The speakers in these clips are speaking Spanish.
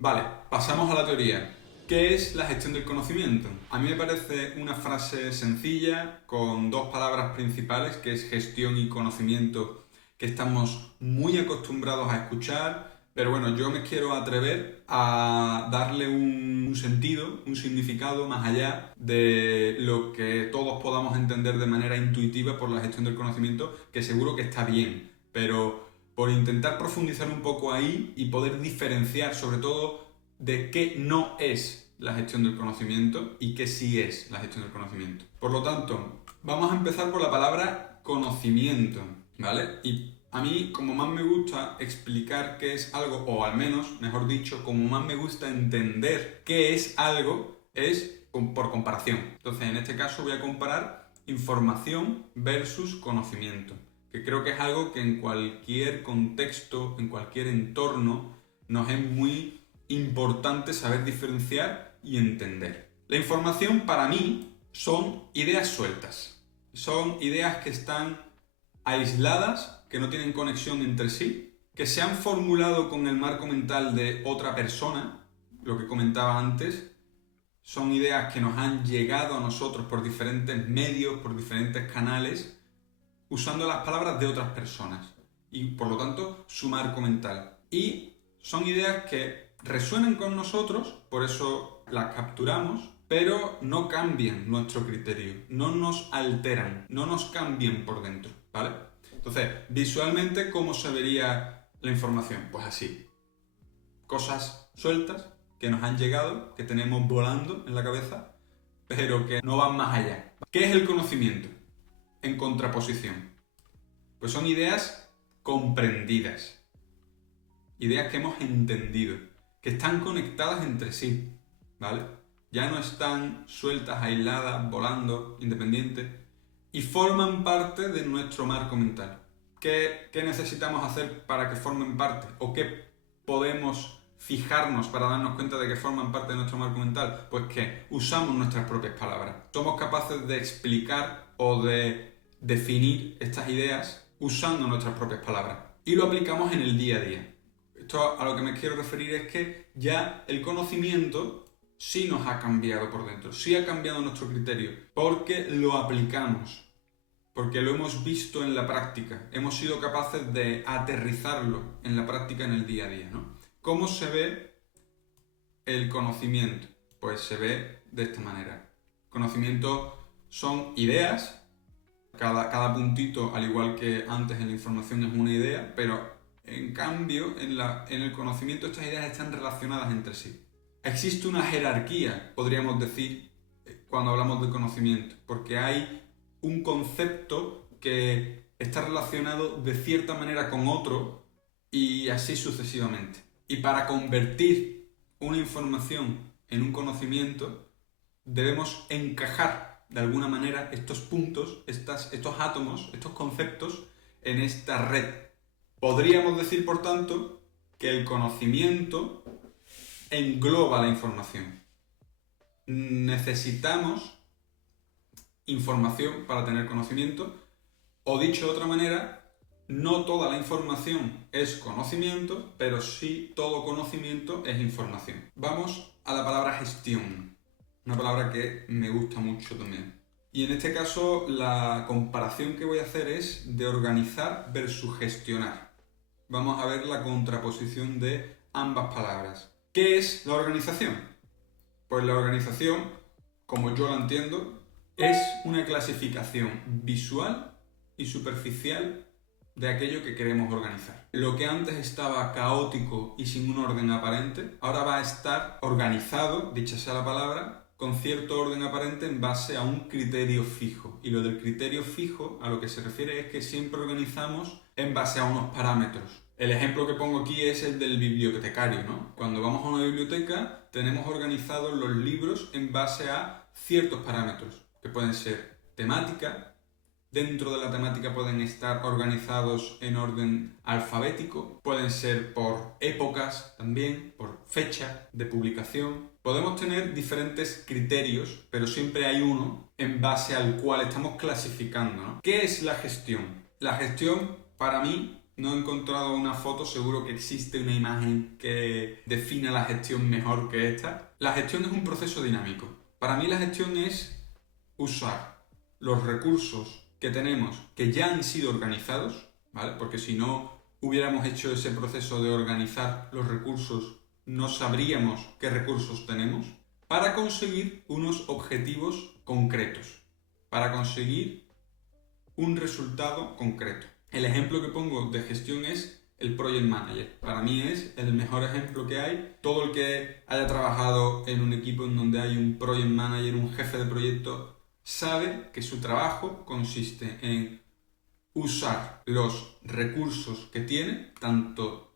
Vale, pasamos a la teoría. ¿Qué es la gestión del conocimiento? A mí me parece una frase sencilla con dos palabras principales, que es gestión y conocimiento, que estamos muy acostumbrados a escuchar, pero bueno, yo me quiero atrever a darle un sentido, un significado más allá de lo que todos podamos entender de manera intuitiva por la gestión del conocimiento, que seguro que está bien, pero por intentar profundizar un poco ahí y poder diferenciar sobre todo de qué no es la gestión del conocimiento y qué sí es la gestión del conocimiento. Por lo tanto, vamos a empezar por la palabra conocimiento, ¿vale? Y a mí, como más me gusta explicar qué es algo, o al menos, mejor dicho, como más me gusta entender qué es algo, es por comparación. Entonces, en este caso voy a comparar información versus conocimiento, que creo que es algo que en cualquier contexto, en cualquier entorno, nos es muy importante saber diferenciar y entender. La información para mí son ideas sueltas, son ideas que están aisladas, que no tienen conexión entre sí, que se han formulado con el marco mental de otra persona, lo que comentaba antes. Son ideas que nos han llegado a nosotros por diferentes medios, por diferentes canales, usando las palabras de otras personas y por lo tanto su marco mental. Y son ideas que resuenan con nosotros, por eso las capturamos, pero no cambian nuestro criterio, no nos alteran, no nos cambian por dentro, ¿vale? Entonces, visualmente, ¿cómo se vería la información? Pues así, cosas sueltas que nos han llegado, que tenemos volando en la cabeza, pero que no van más allá. ¿Qué es el conocimiento? En contraposición. Pues son ideas comprendidas, ideas que hemos entendido, que están conectadas entre sí, ¿vale? Ya no están sueltas, aisladas, volando, independientes, y forman parte de nuestro marco mental. ¿Qué necesitamos hacer para que formen parte? ¿O qué podemos fijarnos para darnos cuenta de que forman parte de nuestro marco mental? Pues que usamos nuestras propias palabras. Somos capaces de explicar o de definir estas ideas usando nuestras propias palabras. Y lo aplicamos en el día a día. Esto a lo que me quiero referir es que ya el conocimiento sí nos ha cambiado por dentro, sí ha cambiado nuestro criterio, porque lo aplicamos, porque lo hemos visto en la práctica, hemos sido capaces de aterrizarlo en la práctica en el día a día, ¿no? ¿Cómo se ve el conocimiento? Pues se ve de esta manera. Conocimiento son ideas. Cada puntito, al igual que antes en la información, es una idea, pero en cambio en el conocimiento estas ideas están relacionadas entre sí. Existe una jerarquía, podríamos decir, cuando hablamos de conocimiento, porque hay un concepto que está relacionado de cierta manera con otro y así sucesivamente. Y para convertir una información en un conocimiento, debemos encajar de alguna manera estos puntos, estos átomos, estos conceptos en esta red. Podríamos decir, por tanto, que el conocimiento engloba la información. Necesitamos información para tener conocimiento, o dicho de otra manera, no toda la información es conocimiento, pero sí todo conocimiento es información. Vamos a la palabra gestión. Una palabra que me gusta mucho también. Y en este caso la comparación que voy a hacer es de organizar versus gestionar. Vamos a ver la contraposición de ambas palabras. ¿Qué es la organización? Pues la organización, como yo la entiendo, es una clasificación visual y superficial de aquello que queremos organizar. Lo que antes estaba caótico y sin un orden aparente, ahora va a estar organizado, dicha sea la palabra, con cierto orden aparente en base a un criterio fijo. Y lo del criterio fijo a lo que se refiere es que siempre organizamos en base a unos parámetros. El ejemplo que pongo aquí es el del bibliotecario, ¿no? Cuando vamos a una biblioteca tenemos organizados los libros en base a ciertos parámetros, que pueden ser temática. Dentro de la temática pueden estar organizados en orden alfabético, pueden ser por épocas también, por fecha de publicación. Podemos tener diferentes criterios, pero siempre hay uno en base al cual estamos clasificando, ¿no? ¿Qué es la gestión? La gestión, para mí, no he encontrado una foto, seguro que existe una imagen que defina la gestión mejor que esta. La gestión es un proceso dinámico. Para mí la gestión es usar los recursos que tenemos que ya han sido organizados, ¿vale? Porque si no hubiéramos hecho ese proceso de organizar los recursos, no sabríamos qué recursos tenemos, para conseguir unos objetivos concretos, para conseguir un resultado concreto. El ejemplo que pongo de gestión es el Project Manager. Para mí es el mejor ejemplo que hay. Todo el que haya trabajado en un equipo en donde hay un Project Manager, un jefe de proyecto, sabe que su trabajo consiste en usar los recursos que tiene, tanto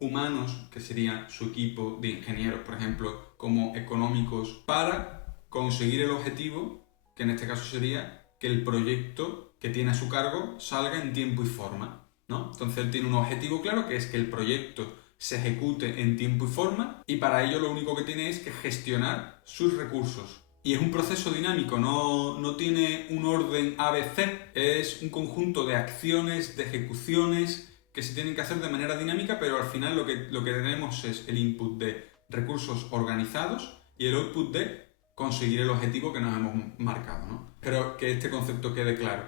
humanos, que sería su equipo de ingenieros, por ejemplo, como económicos, para conseguir el objetivo, que en este caso sería que el proyecto que tiene a su cargo salga en tiempo y forma, ¿no? Entonces él tiene un objetivo claro, que es que el proyecto se ejecute en tiempo y forma, y para ello lo único que tiene es que gestionar sus recursos. Y es un proceso dinámico, no tiene un orden ABC, es un conjunto de acciones, de ejecuciones que se tienen que hacer de manera dinámica, pero al final lo que tenemos es el input de recursos organizados y el output de conseguir el objetivo que nos hemos marcado, ¿no? Pero que este concepto quede claro.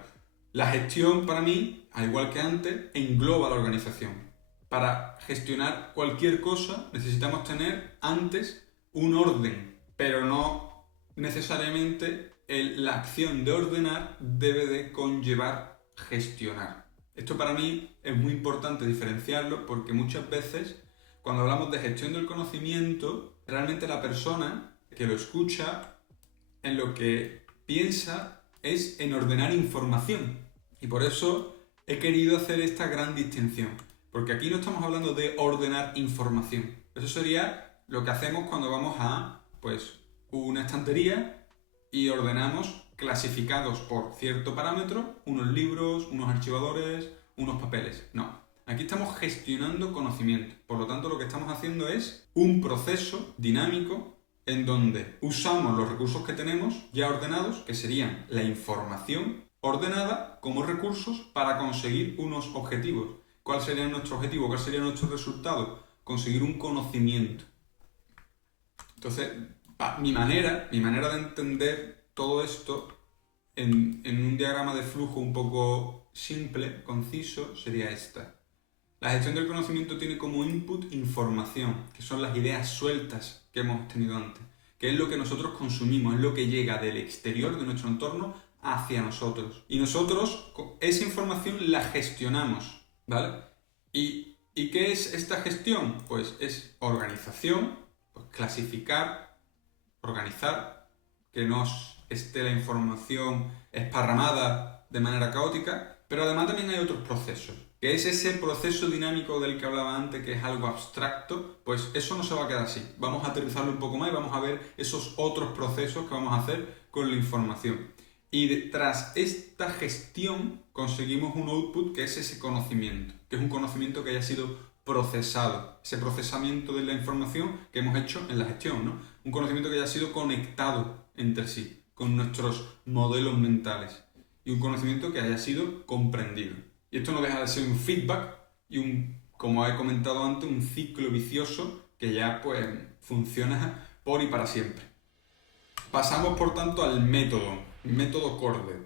La gestión, para mí, al igual que antes, engloba la organización. Para gestionar cualquier cosa necesitamos tener antes un orden, pero no necesariamente la acción de ordenar debe de conllevar gestionar. Esto para mí es muy importante diferenciarlo, porque muchas veces cuando hablamos de gestión del conocimiento, realmente la persona que lo escucha en lo que piensa es en ordenar información. Y por eso he querido hacer esta gran distinción, porque aquí no estamos hablando de ordenar información. Eso sería lo que hacemos cuando vamos a, pues, una estantería y ordenamos clasificados por cierto parámetro unos libros, unos archivadores, unos papeles. No, aquí estamos gestionando conocimiento. Por lo tanto, lo que estamos haciendo es un proceso dinámico en donde usamos los recursos que tenemos ya ordenados, que serían la información ordenada como recursos para conseguir unos objetivos. ¿Cuál sería nuestro objetivo? ¿Cuál sería nuestro resultado? Conseguir un conocimiento. Entonces, mi manera de entender todo esto en un diagrama de flujo un poco simple, conciso, sería esta. La gestión del conocimiento tiene como input información, que son las ideas sueltas que hemos tenido antes, que es lo que nosotros consumimos, es lo que llega del exterior, de nuestro entorno, hacia nosotros. Y nosotros esa información la gestionamos, ¿vale? ¿Y qué es esta gestión? Pues es organización, pues clasificar, organizar, que no esté la información esparramada de manera caótica, pero además también hay otros procesos, que es ese proceso dinámico del que hablaba antes, que es algo abstracto. Pues eso no se va a quedar así. Vamos a aterrizarlo un poco más y vamos a ver esos otros procesos que vamos a hacer con la información. Y tras esta gestión conseguimos un output, que es ese conocimiento, que es un conocimiento que haya sido procesado, ese procesamiento de la información que hemos hecho en la gestión, ¿no? Un conocimiento que haya sido conectado entre sí, con nuestros modelos mentales, y un conocimiento que haya sido comprendido. Y esto no deja de ser un feedback y como he comentado antes, un ciclo vicioso que ya pues funciona por y para siempre. Pasamos por tanto al método CORDE.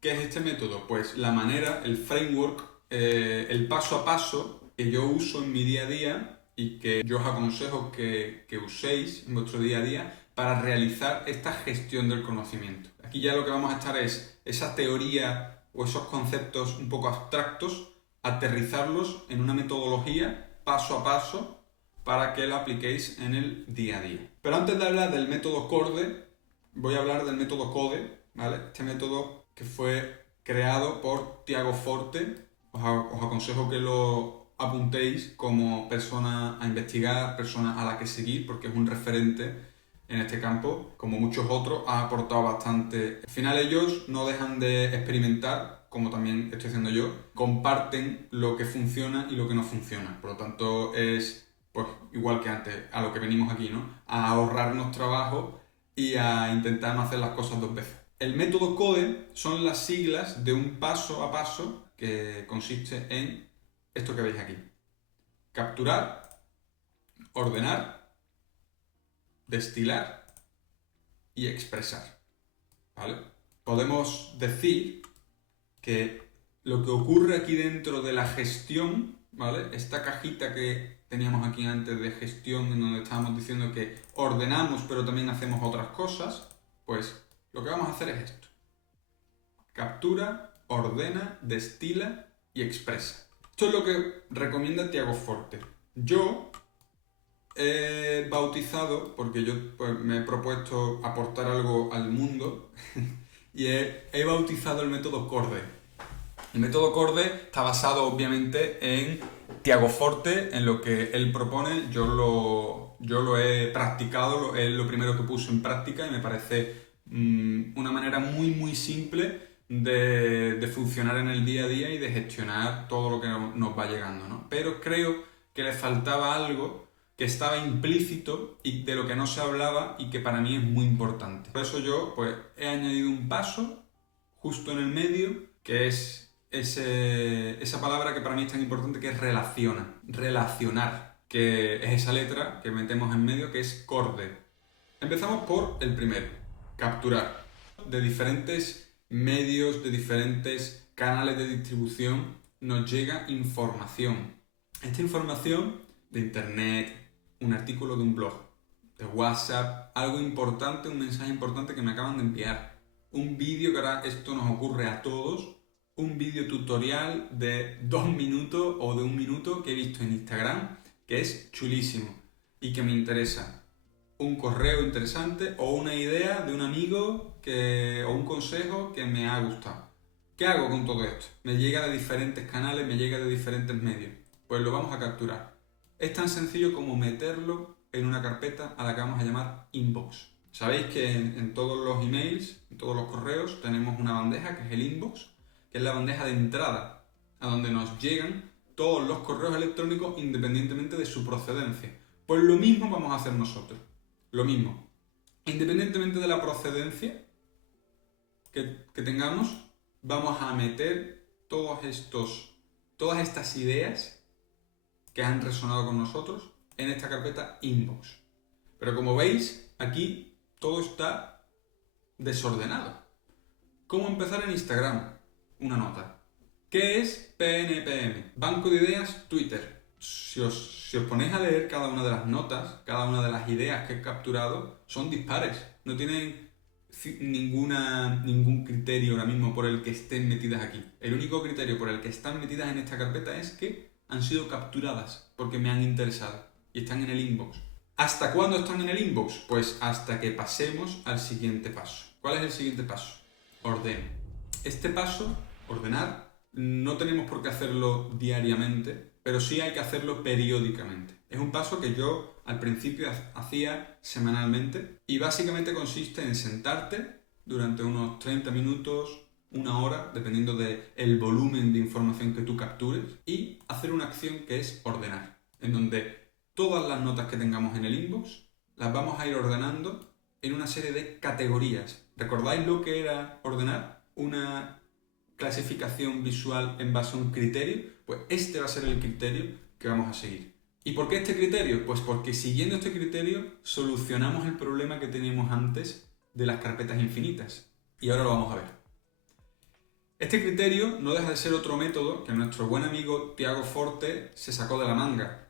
¿Qué es este método? Pues la manera, el framework, el paso a paso que yo uso en mi día a día y que yo os aconsejo que uséis en vuestro día a día para realizar esta gestión del conocimiento. Aquí ya lo que vamos a estar es esa teoría o esos conceptos un poco abstractos, aterrizarlos en una metodología paso a paso para que la apliquéis en el día a día. Pero antes de hablar del método CORDE, voy a hablar del método CODE, ¿vale? Este método que fue creado por Tiago Forte. Os aconsejo que lo apuntéis como persona a investigar, persona a la que seguir, porque es un referente en este campo. Como muchos otros, ha aportado bastante. Al final ellos no dejan de experimentar, como también estoy haciendo yo. Comparten lo que funciona y lo que no funciona. Por lo tanto, es pues igual que antes, a lo que venimos aquí, ¿no? A ahorrarnos trabajo y a intentar no hacer las cosas dos veces. El método CODE son las siglas de un paso a paso que consiste en esto que veis aquí. Capturar, ordenar, destilar y expresar. ¿Vale? Podemos decir que lo que ocurre aquí dentro de la gestión, ¿vale? Esta cajita que teníamos aquí antes de gestión, en donde estábamos diciendo que ordenamos pero también hacemos otras cosas, pues lo que vamos a hacer es esto. Captura, ordena, destila y expresa. Esto es lo que recomienda Tiago Forte. Yo he bautizado, porque yo pues, me he propuesto aportar algo al mundo, y he bautizado el método CORDE. El método CORDE está basado obviamente en Tiago Forte, en lo que él propone. Yo lo he practicado, es lo primero que puse en práctica y me parece una manera muy simple de funcionar en el día a día y de gestionar todo lo que nos va llegando, ¿no? Pero creo que le faltaba algo que estaba implícito y de lo que no se hablaba y que para mí es muy importante. Por eso yo pues, he añadido un paso justo en el medio, que es esa palabra que para mí es tan importante, que es relacionar, que es esa letra que metemos en medio, que es CORDE. Empezamos por el primero, capturar. De diferentes medios, de diferentes canales de distribución, nos llega información. Esta información de internet, un artículo de un blog, de WhatsApp, algo importante, un mensaje importante que me acaban de enviar, un vídeo, que ahora esto nos ocurre a todos, un vídeo tutorial de 2 minutos o de 1 minuto que he visto en Instagram, que es chulísimo y que me interesa. Un correo interesante o una idea de un amigo o un consejo que me ha gustado. ¿Qué hago con todo esto? Me llega de diferentes canales, me llega de diferentes medios. Pues lo vamos a capturar. Es tan sencillo como meterlo en una carpeta a la que vamos a llamar inbox. Sabéis que en todos los emails, en todos los correos, tenemos una bandeja que es el inbox, que es la bandeja de entrada, a donde nos llegan todos los correos electrónicos independientemente de su procedencia. Pues lo mismo vamos a hacer nosotros. Lo mismo. Independientemente de la procedencia que tengamos, vamos a meter todas estas ideas que han resonado con nosotros en esta carpeta inbox. Pero como veis, aquí todo está desordenado. ¿Cómo empezar en Instagram? Una nota. ¿Qué es PNPM? Banco de ideas Twitter. Si os ponéis a leer cada una de las notas, cada una de las ideas que he capturado, son dispares. No tienen ningún criterio ahora mismo por el que estén metidas aquí. El único criterio por el que están metidas en esta carpeta es que han sido capturadas porque me han interesado y están en el inbox. ¿Hasta cuándo están en el inbox? Pues hasta que pasemos al siguiente paso. ¿Cuál es el siguiente paso? Ordeno. Este paso, ordenar, no tenemos por qué hacerlo diariamente, pero sí hay que hacerlo periódicamente. Es un paso que yo al principio hacía semanalmente y básicamente consiste en sentarte durante unos 30 minutos, 1 hora, dependiendo del volumen de información que tú captures, y hacer una acción que es ordenar, en donde todas las notas que tengamos en el inbox las vamos a ir ordenando en una serie de categorías. ¿Recordáis lo que era ordenar? Una clasificación visual en base a un criterio. Pues este va a ser el criterio que vamos a seguir. ¿Y por qué este criterio? Pues porque siguiendo este criterio solucionamos el problema que teníamos antes de las carpetas infinitas. Y ahora lo vamos a ver. Este criterio no deja de ser otro método que nuestro buen amigo Tiago Forte se sacó de la manga,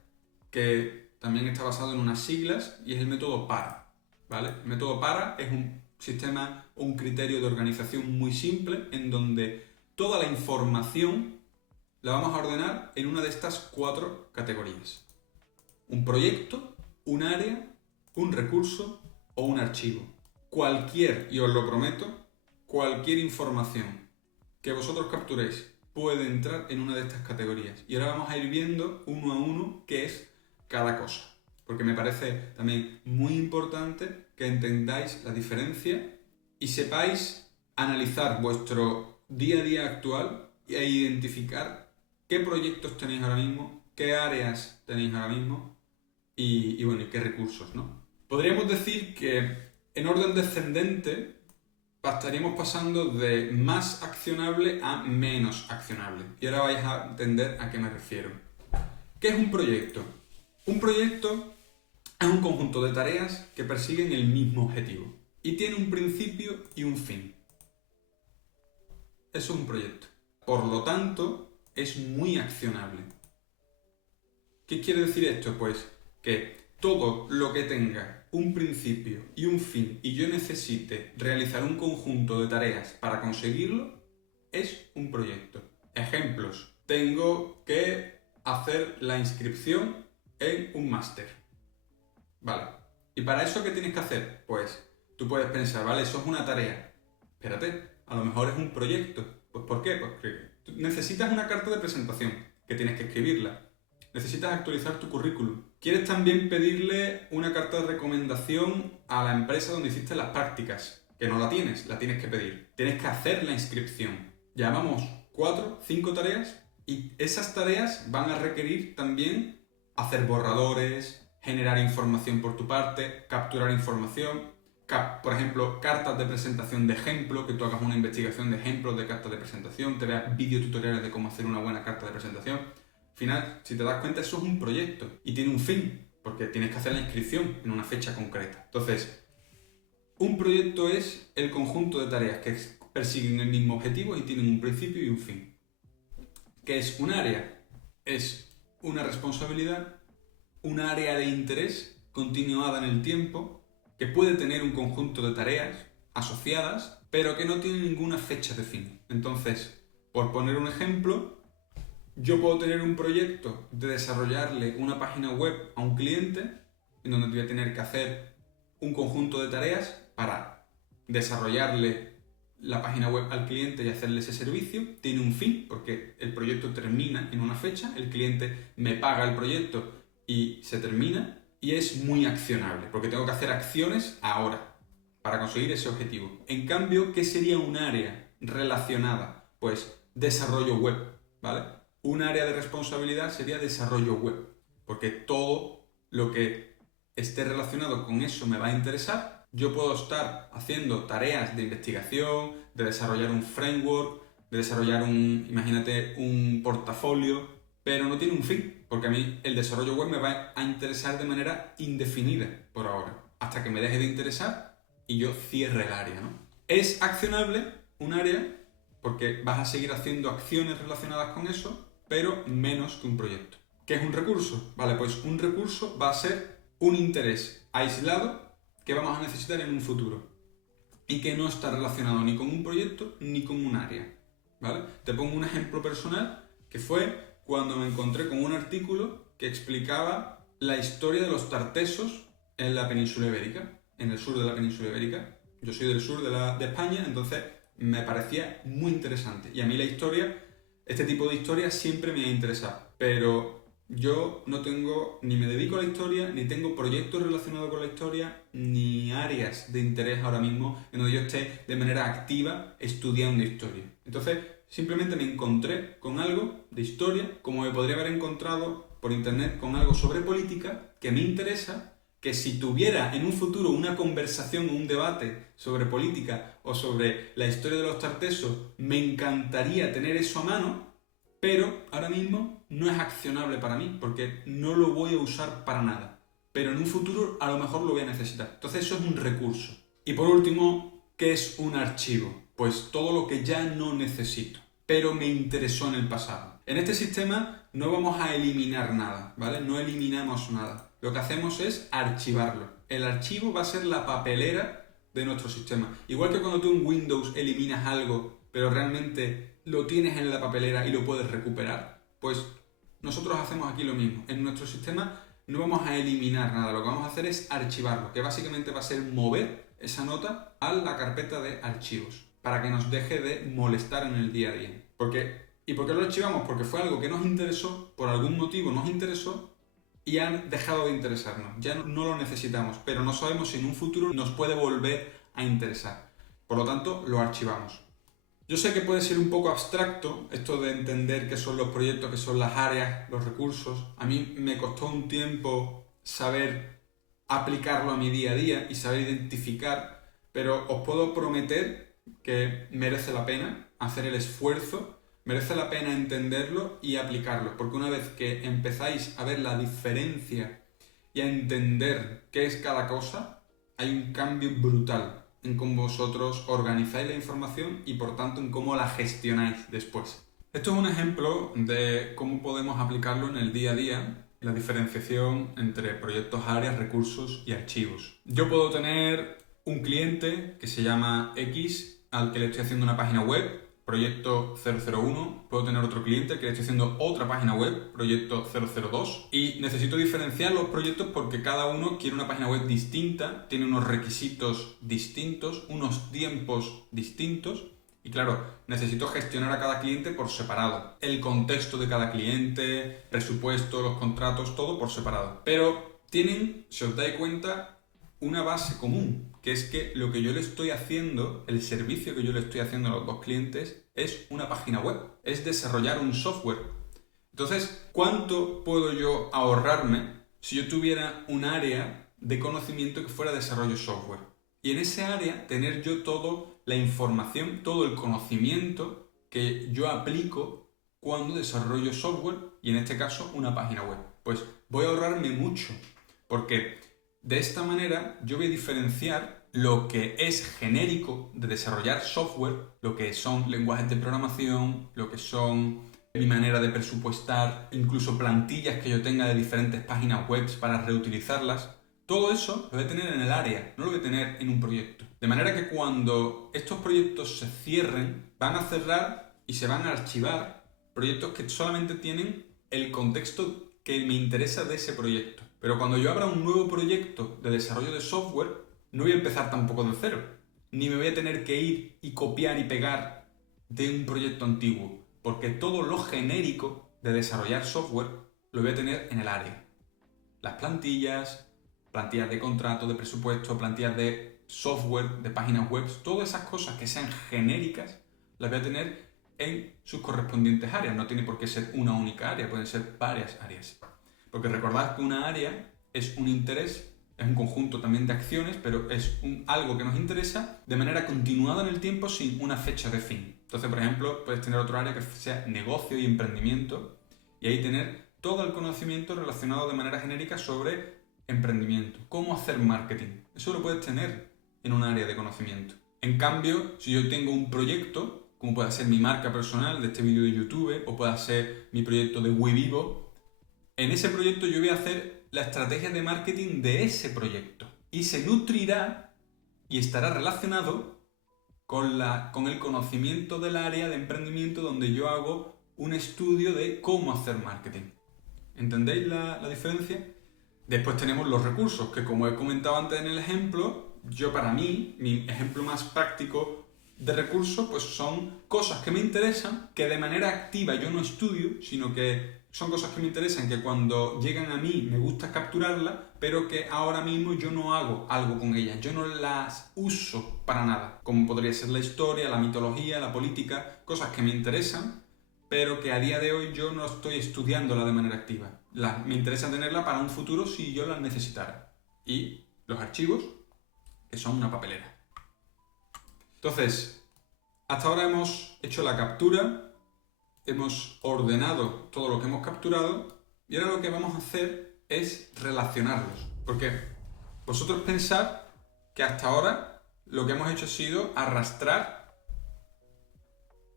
que también está basado en unas siglas y es el método PARA, ¿vale? El método PARA es un sistema o un criterio de organización muy simple en donde toda la información la vamos a ordenar en una de estas 4 categorías. Un proyecto, un área, un recurso o un archivo. Cualquier, y os lo prometo, cualquier información que vosotros capturéis puede entrar en una de estas categorías. Y ahora vamos a ir viendo uno a uno qué es cada cosa. Porque me parece también muy importante que entendáis la diferencia y sepáis analizar vuestro día a día actual e identificar qué proyectos tenéis ahora mismo, qué áreas tenéis ahora mismo y qué recursos, ¿no? Podríamos decir que en orden descendente estaríamos pasando de más accionable a menos accionable. Y ahora vais a entender a qué me refiero. ¿Qué es un proyecto? Un proyecto es un conjunto de tareas que persiguen el mismo objetivo y tiene un principio y un fin. Eso es un proyecto. Por lo tanto, es muy accionable. ¿Qué quiere decir esto? Pues que todo lo que tenga un principio y un fin y yo necesite realizar un conjunto de tareas para conseguirlo, es un proyecto. Ejemplos. Tengo que hacer la inscripción en un máster. Vale. ¿Y para eso qué tienes que hacer? Pues tú puedes pensar, vale, eso es una tarea. Espérate, a lo mejor es un proyecto. Pues ¿por qué? Porque necesitas una carta de presentación, que tienes que escribirla. Necesitas actualizar tu currículum. Quieres también pedirle una carta de recomendación a la empresa donde hiciste las prácticas, que no la tienes que pedir. Tienes que hacer la inscripción. Llamamos 4, 5 tareas y esas tareas van a requerir también hacer borradores, generar información por tu parte, capturar información, por ejemplo, cartas de presentación de ejemplo, que tú hagas una investigación de ejemplos de cartas de presentación, te veas videotutoriales de cómo hacer una buena carta de presentación. Al final, si te das cuenta, eso es un proyecto y tiene un fin, porque tienes que hacer la inscripción en una fecha concreta. Entonces, un proyecto es el conjunto de tareas que persiguen el mismo objetivo y tienen un principio y un fin. ¿Qué es un área? Es una responsabilidad, un área de interés continuada en el tiempo, que puede tener un conjunto de tareas asociadas, pero que no tiene ninguna fecha de fin. Entonces, por poner un ejemplo, yo puedo tener un proyecto de desarrollarle una página web a un cliente, en donde voy a tener que hacer un conjunto de tareas para desarrollarle la página web al cliente y hacerle ese servicio. Tiene un fin, porque el proyecto termina en una fecha, el cliente me paga el proyecto y se termina, y es muy accionable, porque tengo que hacer acciones ahora para conseguir ese objetivo. En cambio, ¿qué sería un área relacionada? Pues desarrollo web, ¿vale? Un área de responsabilidad sería desarrollo web, porque todo lo que esté relacionado con eso me va a interesar. Yo puedo estar haciendo tareas de investigación, de desarrollar un framework, de desarrollar imagínate, un portafolio, pero no tiene un fin, porque a mí el desarrollo web me va a interesar de manera indefinida por ahora, hasta que me deje de interesar y yo cierre el área, ¿no? Es accionable un área porque vas a seguir haciendo acciones relacionadas con eso, pero menos que un proyecto. ¿Qué es un recurso? Vale, pues un recurso va a ser un interés aislado que vamos a necesitar en un futuro y que no está relacionado ni con un proyecto ni con un área, ¿vale? Te pongo un ejemplo personal que fue cuando me encontré con un artículo que explicaba la historia de los tartesos en la península ibérica, en el sur de la península ibérica. Yo soy del sur de España, entonces me parecía muy interesante. Y a mí la historia, este tipo de historia siempre me ha interesado. Pero yo no tengo, ni me dedico a la historia, ni tengo proyectos relacionados con la historia, ni áreas de interés ahora mismo en donde yo esté de manera activa estudiando historia. Entonces, simplemente me encontré con algo de historia, como me podría haber encontrado por internet con algo sobre política que me interesa, que si tuviera en un futuro una conversación o un debate sobre política o sobre la historia de los tartesos, me encantaría tener eso a mano, pero ahora mismo no es accionable para mí porque no lo voy a usar para nada. Pero en un futuro a lo mejor lo voy a necesitar. Entonces eso es un recurso. Y por último, ¿qué es un archivo? Pues todo lo que ya no necesito, pero me interesó en el pasado. En este sistema no vamos a eliminar nada, ¿vale? No eliminamos nada. Lo que hacemos es archivarlo. El archivo va a ser la papelera de nuestro sistema. Igual que cuando tú en Windows eliminas algo, pero realmente lo tienes en la papelera y lo puedes recuperar, pues nosotros hacemos aquí lo mismo. En nuestro sistema no vamos a eliminar nada, lo que vamos a hacer es archivarlo, que básicamente va a ser mover esa nota a la carpeta de archivos, para que nos deje de molestar en el día a día. ¿Y por qué lo archivamos? Porque fue algo que nos interesó, por algún motivo nos interesó, y han dejado de interesarnos. Ya no lo necesitamos, pero no sabemos si en un futuro nos puede volver a interesar. Por lo tanto, lo archivamos. Yo sé que puede ser un poco abstracto esto de entender qué son los proyectos, qué son las áreas, los recursos. A mí me costó un tiempo saber aplicarlo a mi día a día y saber identificar, pero os puedo prometer que merece la pena hacer el esfuerzo, merece la pena entenderlo y aplicarlo, porque una vez que empezáis a ver la diferencia y a entender qué es cada cosa, hay un cambio brutal en cómo vosotros organizáis la información y por tanto en cómo la gestionáis después. Esto es un ejemplo de cómo podemos aplicarlo en el día a día, la diferenciación entre proyectos, áreas, recursos y archivos. Yo puedo tener un cliente que se llama X al que le estoy haciendo una página web, proyecto 001, puedo tener otro cliente que le estoy haciendo otra página web, proyecto 002, y necesito diferenciar los proyectos porque cada uno quiere una página web distinta, tiene unos requisitos distintos, unos tiempos distintos, y claro, necesito gestionar a cada cliente por separado. El contexto de cada cliente, presupuesto, los contratos, todo por separado. Pero tienen, si os dais cuenta, una base común, que es que lo que yo le estoy haciendo, el servicio que yo le estoy haciendo a los dos clientes, es una página web, es desarrollar un software. Entonces, ¿cuánto puedo yo ahorrarme si yo tuviera un área de conocimiento que fuera desarrollo software? Y en ese área tener yo toda la información, todo el conocimiento que yo aplico cuando desarrollo software y en este caso una página web. Pues voy a ahorrarme mucho, porque de esta manera yo voy a diferenciar lo que es genérico de desarrollar software, lo que son lenguajes de programación, lo que son mi manera de presupuestar, incluso plantillas que yo tenga de diferentes páginas web para reutilizarlas. Todo eso lo voy a tener en el área, no lo voy a tener en un proyecto. De manera que cuando estos proyectos se cierren, van a cerrar y se van a archivar proyectos que solamente tienen el contexto que me interesa de ese proyecto. Pero cuando yo abra un nuevo proyecto de desarrollo de software, no voy a empezar tampoco de cero. Ni me voy a tener que ir y copiar y pegar de un proyecto antiguo. Porque todo lo genérico de desarrollar software lo voy a tener en el área. Las plantillas de contrato, de presupuesto, plantillas de software, de páginas web, todas esas cosas que sean genéricas, las voy a tener en sus correspondientes áreas. No tiene por qué ser una única área, pueden ser varias áreas. Porque recordad que una área es un interés, es un conjunto también de acciones, pero es algo que nos interesa de manera continuada en el tiempo sin una fecha de fin. Entonces, por ejemplo, puedes tener otro área que sea negocio y emprendimiento y ahí tener todo el conocimiento relacionado de manera genérica sobre emprendimiento, cómo hacer marketing. Eso lo puedes tener en un área de conocimiento. En cambio, si yo tengo un proyecto, como puede ser mi marca personal de este vídeo de YouTube o puede ser mi proyecto de WeVivo, en ese proyecto yo voy a hacer la estrategia de marketing de ese proyecto y se nutrirá y estará relacionado con el conocimiento del área de emprendimiento donde yo hago un estudio de cómo hacer marketing. ¿Entendéis la diferencia? Después tenemos los recursos, que como he comentado antes en el ejemplo, para mí, mi ejemplo más práctico de recursos, pues son cosas que me interesan, que de manera activa yo no estudio, sino que son cosas que me interesan, que cuando llegan a mí me gusta capturarlas, pero que ahora mismo yo no hago algo con ellas, yo no las uso para nada, como podría ser la historia, la mitología, la política, cosas que me interesan, pero que a día de hoy yo no estoy estudiándola de manera activa. Me interesa tenerla para un futuro si yo la necesitara. Y los archivos, que son una papelera. Entonces, hasta ahora hemos hecho la captura, hemos ordenado todo lo que hemos capturado y ahora lo que vamos a hacer es relacionarlos. Porque vosotros pensad que hasta ahora lo que hemos hecho ha sido arrastrar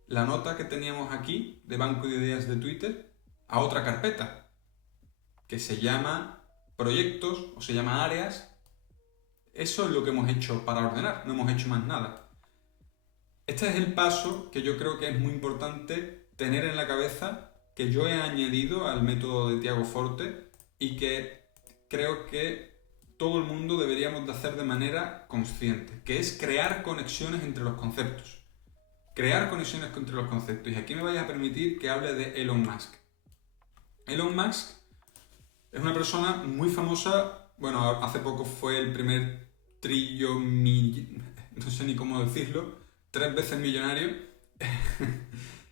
la nota que teníamos aquí de banco de ideas de Twitter a otra carpeta que se llama proyectos o se llama áreas. Eso es lo que hemos hecho para ordenar, no hemos hecho más nada. Este es el paso que yo creo que es muy importante tener en la cabeza, que yo he añadido al método de Tiago Forte y que creo que todo el mundo deberíamos de hacer de manera consciente, que es crear conexiones entre los conceptos. Crear conexiones entre los conceptos. Y aquí me vais a permitir que hable de Elon Musk. Elon Musk es una persona muy famosa. Bueno, hace poco fue el primer no sé ni cómo decirlo, 3 veces millonario.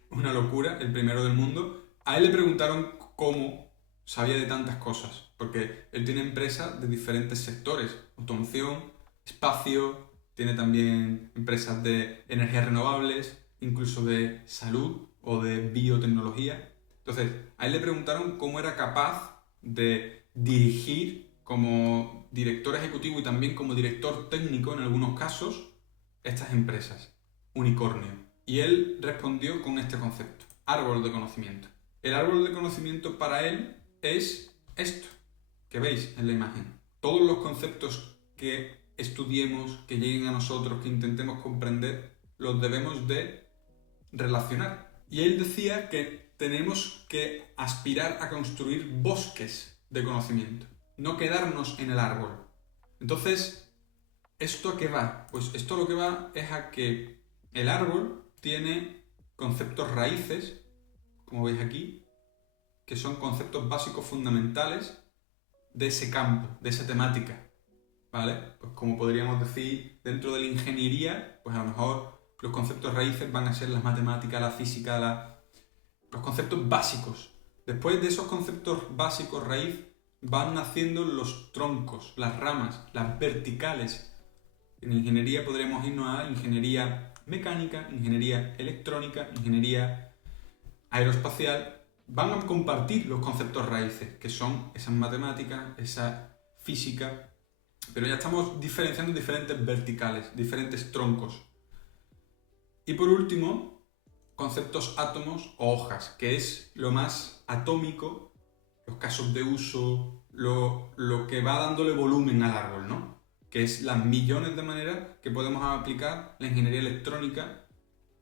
Una locura, el primero del mundo. A él le preguntaron cómo sabía de tantas cosas, porque él tiene empresas de diferentes sectores: automoción, espacio, tiene también empresas de energías renovables, incluso de salud o de biotecnología. Entonces, a él le preguntaron cómo era capaz de dirigir como director ejecutivo y también como director técnico en algunos casos estas empresas, unicornio. Y él respondió con este concepto, árbol de conocimiento. El árbol de conocimiento para él es esto que veis en la imagen. Todos los conceptos que estudiemos, que lleguen a nosotros, que intentemos comprender, los debemos de relacionar. Y él decía que tenemos que aspirar a construir bosques de conocimiento, no quedarnos en el árbol. Entonces, ¿esto a qué va? Pues esto lo que va es a que el árbol tiene conceptos raíces, como veis aquí, que son conceptos básicos fundamentales de ese campo, de esa temática, ¿vale? Pues como podríamos decir, dentro de la ingeniería, pues a lo mejor los conceptos raíces van a ser las matemáticas, la física, los conceptos básicos. Después de esos conceptos básicos raíz van naciendo los troncos, las ramas, las verticales. En ingeniería podremos irnos a ingeniería mecánica, ingeniería electrónica, ingeniería aeroespacial. Van a compartir los conceptos raíces, que son esas matemáticas, esa física, pero ya estamos diferenciando diferentes verticales, diferentes troncos. Y por último, conceptos átomos o hojas, que es lo más atómico, los casos de uso, lo que va dándole volumen al árbol, ¿no? Que es las millones de maneras que podemos aplicar la ingeniería electrónica,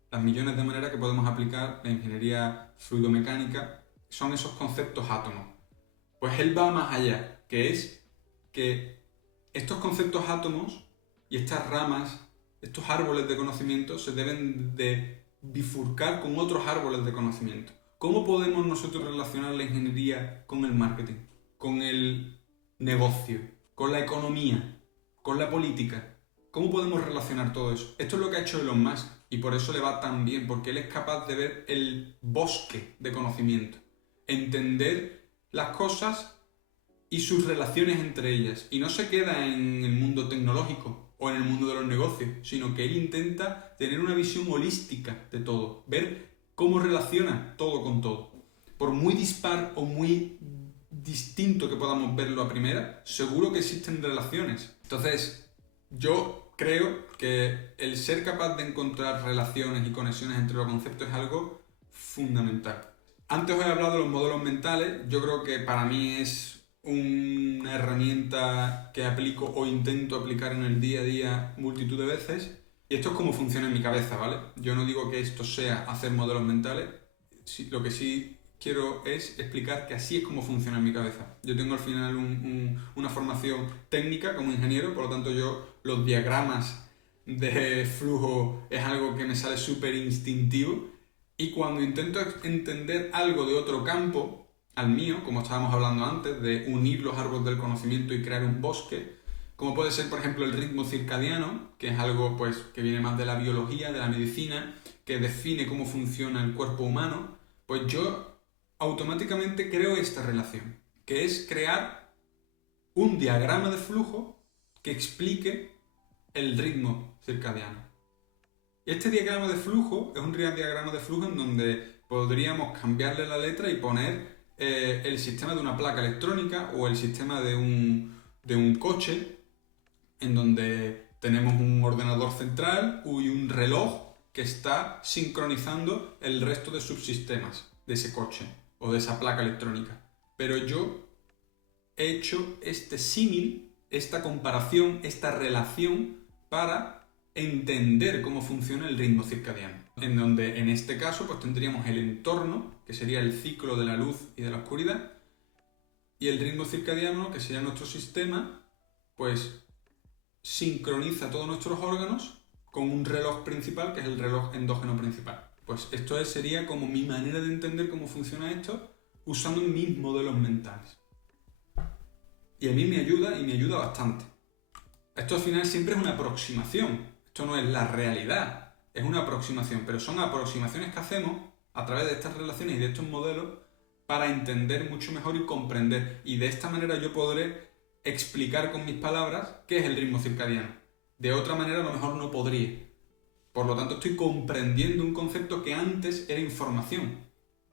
las millones de maneras que podemos aplicar la ingeniería fluidomecánica, son esos conceptos átomos. Pues él va más allá, que es que estos conceptos átomos y estas ramas, estos árboles de conocimiento se deben de bifurcar con otros árboles de conocimiento. ¿Cómo podemos nosotros relacionar la ingeniería con el marketing, con el negocio, con la economía, con la política? ¿Cómo podemos relacionar todo eso? Esto es lo que ha hecho Elon Musk y por eso le va tan bien, porque él es capaz de ver el bosque de conocimiento, entender las cosas y sus relaciones entre ellas. Y no se queda en el mundo tecnológico o en el mundo de los negocios, sino que él intenta tener una visión holística de todo, ver cómo relaciona todo con todo. Por muy dispar o muy distinto que podamos verlo a primera, seguro que existen relaciones. Entonces, yo creo que el ser capaz de encontrar relaciones y conexiones entre los conceptos es algo fundamental. Antes os he hablado de los modelos mentales. Yo creo que para mí es una herramienta que aplico o intento aplicar en el día a día multitud de veces. Y esto es cómo funciona en mi cabeza, ¿vale? Yo no digo que esto sea hacer modelos mentales. Lo que sí quiero es explicar que así es como funciona en mi cabeza. Yo tengo al final una formación técnica como ingeniero, por lo tanto los diagramas de flujo es algo que me sale súper instintivo. Y cuando intento entender algo de otro campo al mío, como estábamos hablando antes, de unir los árboles del conocimiento y crear un bosque, como puede ser, por ejemplo, el ritmo circadiano, que es algo pues, que viene más de la biología, de la medicina, que define cómo funciona el cuerpo humano, pues yo automáticamente creo esta relación, que es crear un diagrama de flujo que explique el ritmo circadiano. Y este diagrama de flujo es un diagrama de flujo en donde podríamos cambiarle la letra y poner el sistema de una placa electrónica o el sistema de un coche, en donde tenemos un ordenador central y un reloj que está sincronizando el resto de subsistemas de ese coche o de esa placa electrónica. Pero yo he hecho este símil, esta comparación, esta relación para entender cómo funciona el ritmo circadiano. En donde en este caso pues tendríamos el entorno, que sería el ciclo de la luz y de la oscuridad, y el ritmo circadiano, que sería nuestro sistema, pues sincroniza todos nuestros órganos con un reloj principal, que es el reloj endógeno principal. Pues esto sería como mi manera de entender cómo funciona esto usando mis modelos mentales. Y a mí me ayuda, y me ayuda bastante. Esto al final siempre es una aproximación. Esto no es la realidad, es una aproximación, pero son aproximaciones que hacemos a través de estas relaciones y de estos modelos para entender mucho mejor y comprender. Y de esta manera yo podré explicar con mis palabras qué es el ritmo circadiano. De otra manera a lo mejor no podría. Por lo tanto estoy comprendiendo un concepto que antes era información.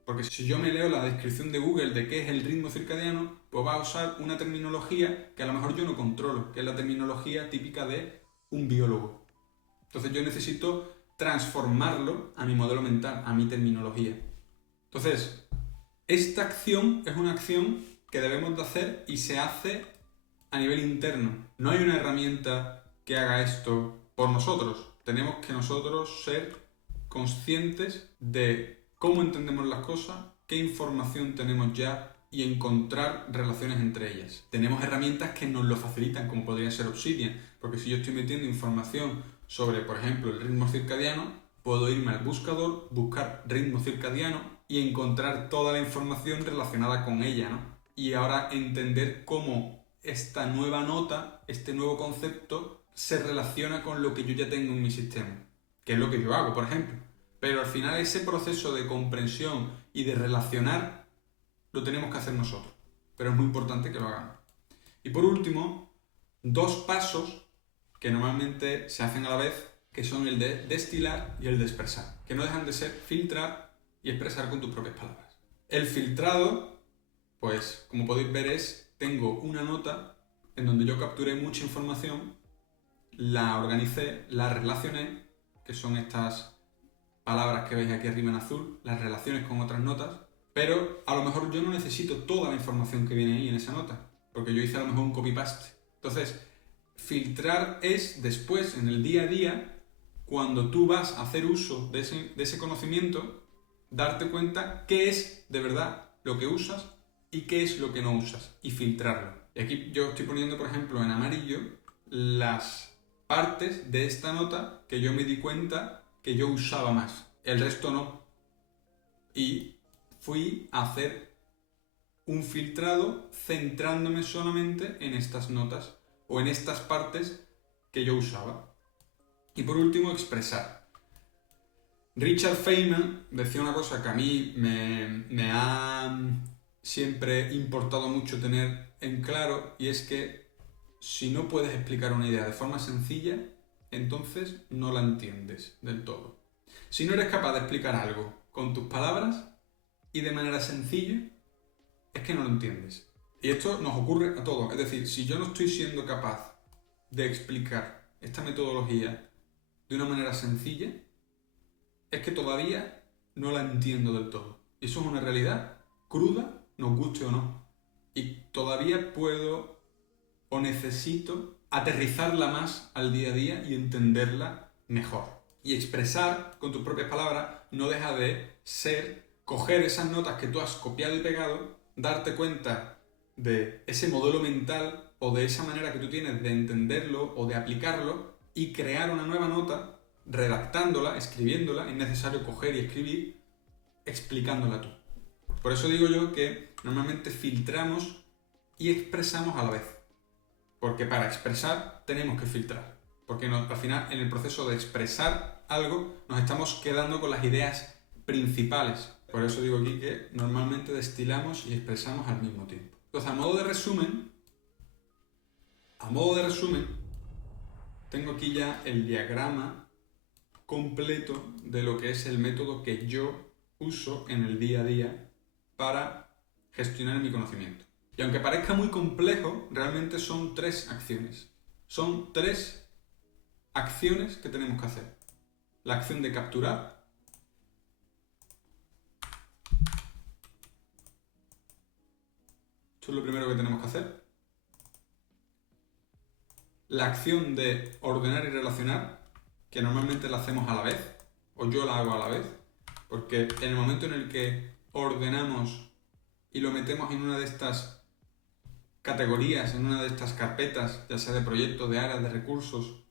Porque si yo me leo la descripción de Google de qué es el ritmo circadiano, pues va a usar una terminología que a lo mejor yo no controlo, que es la terminología típica de un biólogo. Entonces yo necesito transformarlo a mi modelo mental, a mi terminología. Entonces, esta acción es una acción que debemos de hacer y se hace a nivel interno. No hay una herramienta que haga esto por nosotros. Tenemos que nosotros ser conscientes de cómo entendemos las cosas, qué información tenemos ya y encontrar relaciones entre ellas. Tenemos herramientas que nos lo facilitan, como podría ser Obsidian, porque si yo estoy metiendo información sobre, por ejemplo, el ritmo circadiano, puedo irme al buscador, buscar ritmo circadiano y encontrar toda la información relacionada con ella, ¿no? Y ahora entender cómo esta nueva nota, este nuevo concepto, se relaciona con lo que yo ya tengo en mi sistema, que es lo que yo hago, por ejemplo. Pero al final ese proceso de comprensión y de relacionar lo tenemos que hacer nosotros. Pero es muy importante que lo hagamos. Y por último, dos pasos que normalmente se hacen a la vez, que son el de destilar y el de expresar, que no dejan de ser filtrar y expresar con tus propias palabras. El filtrado, pues como podéis ver tengo una nota en donde yo capturé mucha información, la organicé, la relacioné, que son estas palabras que veis aquí arriba en azul, las relaciones con otras notas, pero a lo mejor yo no necesito toda la información que viene ahí en esa nota, porque yo hice a lo mejor un copy-paste. Entonces, filtrar es después, en el día a día, cuando tú vas a hacer uso de ese conocimiento, darte cuenta qué es de verdad lo que usas y qué es lo que no usas, y filtrarlo. Y aquí yo estoy poniendo, por ejemplo, en amarillo, las partes de esta nota que yo me di cuenta que yo usaba más. El resto no. Y fui a hacer un filtrado centrándome solamente en estas notas o en estas partes que yo usaba. Y por último, expresar. Richard Feynman decía una cosa que a mí me ha siempre importado mucho tener en claro, y es que si no puedes explicar una idea de forma sencilla, entonces no la entiendes del todo. Si no eres capaz de explicar algo con tus palabras y de manera sencilla, es que no lo entiendes. Y esto nos ocurre a todos. Es decir, si yo no estoy siendo capaz de explicar esta metodología de una manera sencilla, es que todavía no la entiendo del todo. Y eso es una realidad cruda, nos guste o no. Y todavía puedo o necesito aterrizarla más al día a día y entenderla mejor. Y expresar con tus propias palabras no deja de ser coger esas notas que tú has copiado y pegado, darte cuenta de ese modelo mental o de esa manera que tú tienes de entenderlo o de aplicarlo y crear una nueva nota, redactándola, escribiéndola. Es necesario coger y escribir explicándola tú. Por eso digo yo que normalmente filtramos y expresamos a la vez. Porque para expresar tenemos que filtrar. Porque al final, en el proceso de expresar algo, nos estamos quedando con las ideas principales. Por eso digo aquí que normalmente destilamos y expresamos al mismo tiempo. Entonces, a modo de resumen, tengo aquí ya el diagrama completo de lo que es el método que yo uso en el día a día para gestionar mi conocimiento. Y aunque parezca muy complejo, realmente son 3 acciones. Son 3 acciones que tenemos que hacer. La acción de capturar, esto es lo primero que tenemos que hacer. La acción de ordenar y relacionar, que normalmente la hacemos a la vez, o yo la hago a la vez, porque en el momento en el que ordenamos y lo metemos en una de estas categorías, en una de estas carpetas, ya sea de proyectos, de áreas, de recursos,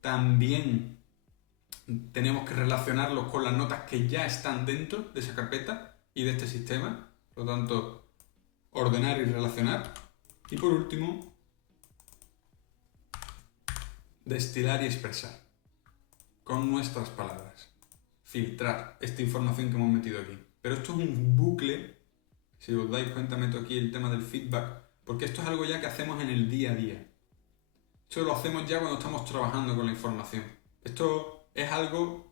también tenemos que relacionarlos con las notas que ya están dentro de esa carpeta y de este sistema. Por lo tanto, ordenar y relacionar. Y por último, destilar y expresar con nuestras palabras. Filtrar esta información que hemos metido aquí. Pero esto es un bucle. Si os dais cuenta, meto aquí el tema del feedback, porque esto es algo ya que hacemos en el día a día. Esto lo hacemos ya cuando estamos trabajando con la información. Esto es algo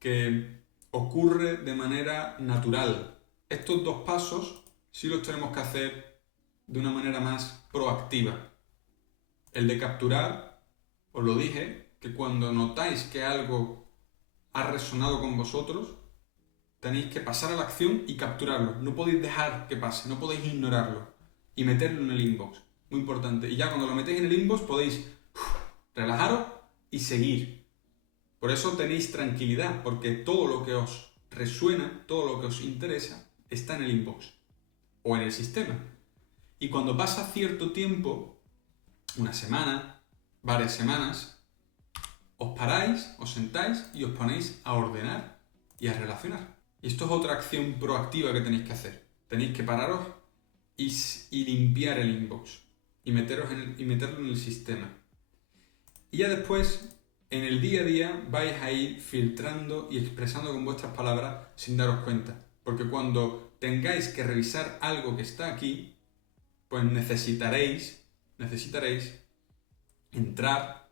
que ocurre de manera natural. Estos dos pasos sí los tenemos que hacer de una manera más proactiva. El de capturar, os lo dije, que cuando notáis que algo ha resonado con vosotros, tenéis que pasar a la acción y capturarlo. No podéis dejar que pase, no podéis ignorarlo y meterlo en el inbox. Muy importante. Y ya cuando lo metéis en el inbox podéis relajaros y seguir. Por eso tenéis tranquilidad, porque todo lo que os resuena, todo lo que os interesa, está en el inbox o en el sistema. Y cuando pasa cierto tiempo, una semana, varias semanas, os paráis, os sentáis y os ponéis a ordenar y a relacionar. Y esto es otra acción proactiva que tenéis que hacer. Tenéis que pararos y limpiar el inbox y meterlo en el sistema. Y ya después, en el día a día, vais a ir filtrando y expresando con vuestras palabras sin daros cuenta. Porque cuando tengáis que revisar algo que está aquí, pues necesitaréis entrar,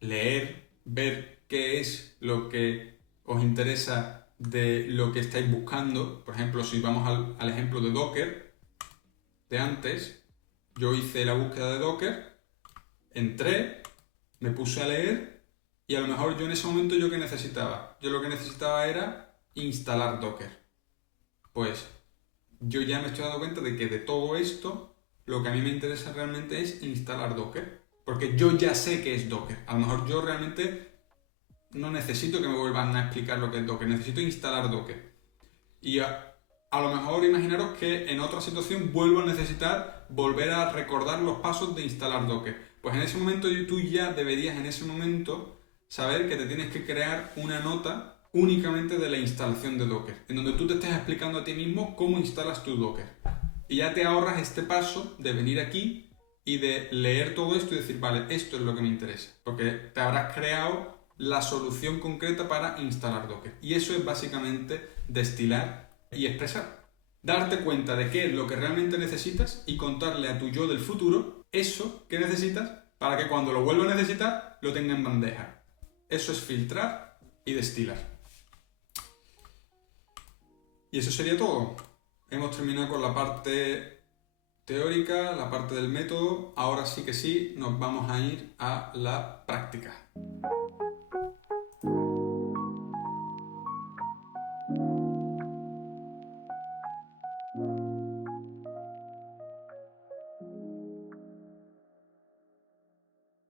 leer, ver qué es lo que os interesa de lo que estáis buscando. Por ejemplo, si vamos al ejemplo de Docker de antes, yo hice la búsqueda de Docker, entré, me puse a leer y a lo mejor yo en ese momento ¿yo qué necesitaba? Yo lo que necesitaba era instalar Docker. Pues yo ya me estoy dando cuenta de que de todo esto lo que a mí me interesa realmente es instalar Docker. Porque yo ya sé qué es Docker. A lo mejor yo realmente no necesito que me vuelvan a explicar lo que es Docker. Necesito instalar Docker. Y a lo mejor imaginaros que en otra situación vuelvo a necesitar volver a recordar los pasos de instalar Docker. Pues en ese momento tú ya deberías en ese momento saber que te tienes que crear una nota únicamente de la instalación de Docker, en donde tú te estés explicando a ti mismo cómo instalas tu Docker. Y ya te ahorras este paso de venir aquí y de leer todo esto y decir, vale, esto es lo que me interesa, porque te habrás creado la solución concreta para instalar Docker. Y eso es básicamente destilar y expresar. Darte cuenta de qué es lo que realmente necesitas y contarle a tu yo del futuro eso que necesitas para que cuando lo vuelva a necesitar lo tenga en bandeja. Eso es filtrar y destilar. Y eso sería todo. Hemos terminado con la parte teórica, la parte del método. Ahora sí que sí, nos vamos a ir a la práctica.